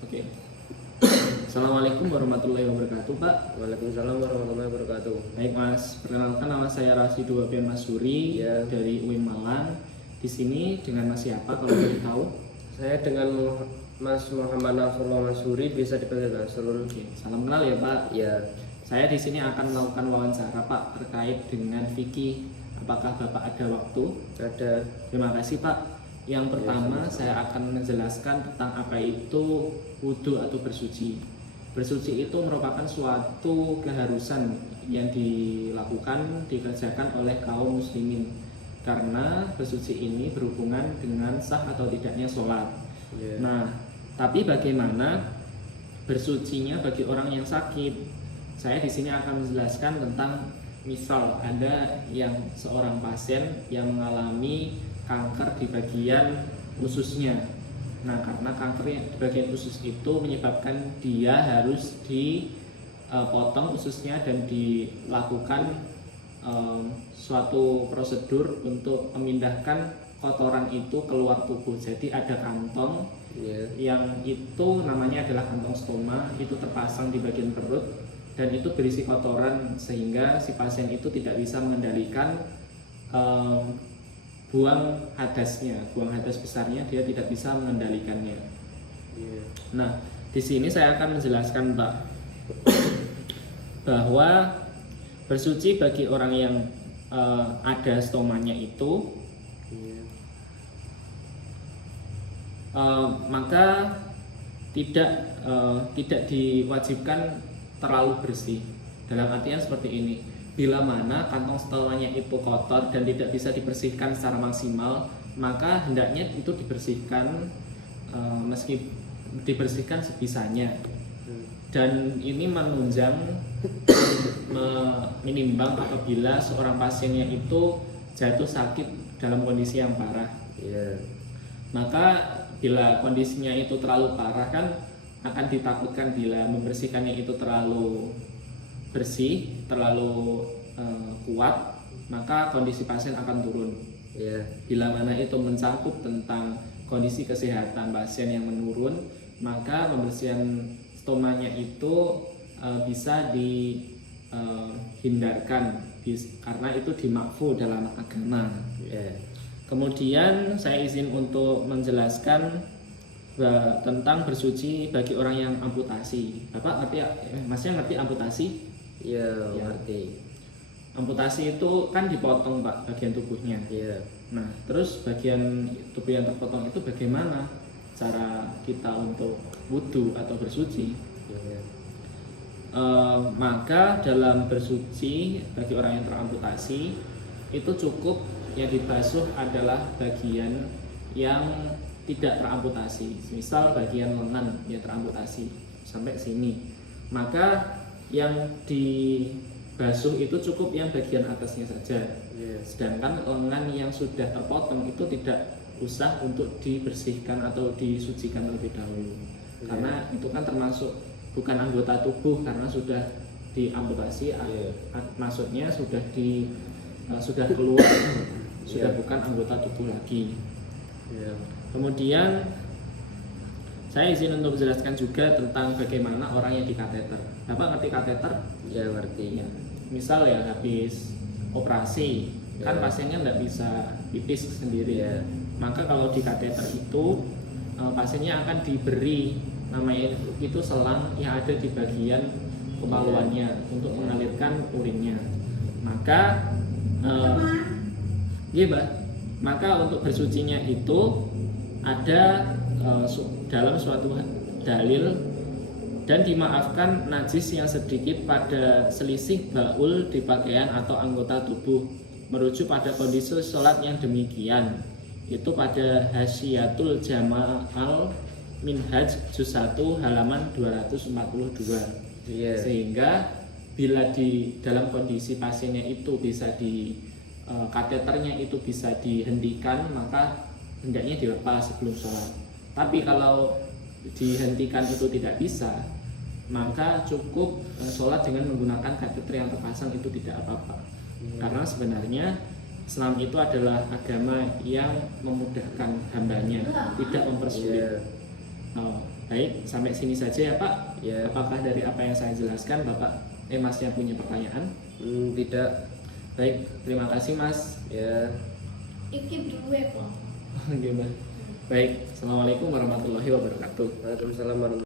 Oke. Assalamualaikum warahmatullahi wabarakatuh, Pak. Waalaikumsalam warahmatullahi wabarakatuh. Baik, Mas. Perkenalkan, nama saya Rasidu Wabian Masuri Ya. dari UIN Malang. Di sini dengan Mas siapa kalau boleh tahu? Saya dengan Mas Muhammad Nasrullah Mansuri, bisa dipanggil Nasrul. Oke, salam kenal ya, Pak. Ya, Saya di sini akan melakukan wawancara, Pak, terkait dengan fikih. Apakah Bapak ada waktu? ada. Terima kasih, Pak. Yang pertama, saya akan menjelaskan tentang apa itu wudhu atau bersuci. Bersuci itu merupakan suatu keharusan yang dikerjakan oleh kaum muslimin, karena bersuci ini berhubungan dengan sah atau tidaknya sholat. Ya. Nah, tapi bagaimana bersucinya bagi orang yang sakit? Saya di sini akan menjelaskan tentang misal ada yang seorang pasien yang mengalami kanker di bagian ususnya. Nah, karena kanker yang di bagian usus itu menyebabkan dia harus dipotong ususnya dan dilakukan suatu prosedur untuk memindahkan kotoran itu keluar tubuh. Jadi ada kantong yang itu namanya adalah kantong stoma, itu terpasang di bagian perut dan itu berisi kotoran sehingga si pasien itu tidak bisa mengendalikan buang hadas besarnya, dia tidak bisa mengendalikannya. Nah, di sini saya akan menjelaskan, Pak, bahwa bersuci bagi orang yang ada stomanya itu maka tidak diwajibkan terlalu bersih. Dalam artian seperti ini, bila mana kantong stomanya itu kotor dan tidak bisa dibersihkan secara maksimal, maka hendaknya itu dibersihkan meski dibersihkan sebisanya. Dan ini menunjang menimbang apabila seorang pasiennya itu jatuh sakit dalam kondisi yang parah. Maka bila kondisinya itu terlalu parah kan akan ditakutkan bila membersihkannya itu terlalu bersih, terlalu kuat, maka kondisi pasien akan turun. Bila mana itu mencakup tentang kondisi kesehatan pasien yang menurun, maka pembersihan stomanya itu bisa dihindarkan karena itu dimakfu dalam agama. Kemudian saya izin untuk menjelaskan tentang bersuci bagi orang yang amputasi. Bapak ngerti ya? Masnya ngerti amputasi? Ya, ngerti. Amputasi itu kan dipotong, Pak, bagian tubuhnya. Nah, terus bagian tubuh yang terpotong itu bagaimana cara kita untuk wudhu atau bersuci? Maka dalam bersuci bagi orang yang teramputasi itu cukup yang dibasuh adalah bagian yang tidak teramputasi, misal bagian lengan yang teramputasi sampai sini, maka yang dibasuh itu cukup yang bagian atasnya saja. Sedangkan lengan yang sudah terpotong itu tidak usah untuk dibersihkan atau disucikan terlebih dahulu, karena itu kan termasuk bukan anggota tubuh karena sudah diamputasi. Maksudnya sudah keluar, sudah bukan anggota tubuh lagi. Kemudian saya izin untuk menjelaskan juga tentang bagaimana orang yang dikateter. Bapak ngerti kateter? Ya, ngerti. Misal ya habis operasi, kan pasiennya nggak bisa pipis sendiri. Maka kalau di kateter itu pasiennya akan diberi namanya itu selang yang ada di bagian kemaluannya untuk mengalirkan urinnya. Maka maka untuk bersucinya itu ada dalam suatu dalil dan dimaafkan najis yang sedikit pada selisih baul di pakaian atau anggota tubuh, merujuk pada kondisi sholat yang demikian. Itu pada Hasyiatul Jama'al Minhaj juz 1 halaman 242. Sehingga bila di dalam kondisi pasiennya itu bisa kateternya itu bisa dihentikan, maka hendaknya dilepas sebelum sholat. Tapi kalau dihentikan itu tidak bisa, maka cukup sholat dengan menggunakan kateter yang terpasang itu tidak apa-apa. Karena sebenarnya Islam itu adalah agama yang memudahkan hambanya, tidak mempersulit. Oh, baik, sampai sini saja ya Pak. Ya. Apakah dari apa yang saya jelaskan Masnya punya pertanyaan? Tidak. Baik, terima kasih Mas. Ya. Iki duwe kok. Gimana? Baik, assalamualaikum warahmatullahi wabarakatuh. Waalaikumsalam warahmatullahi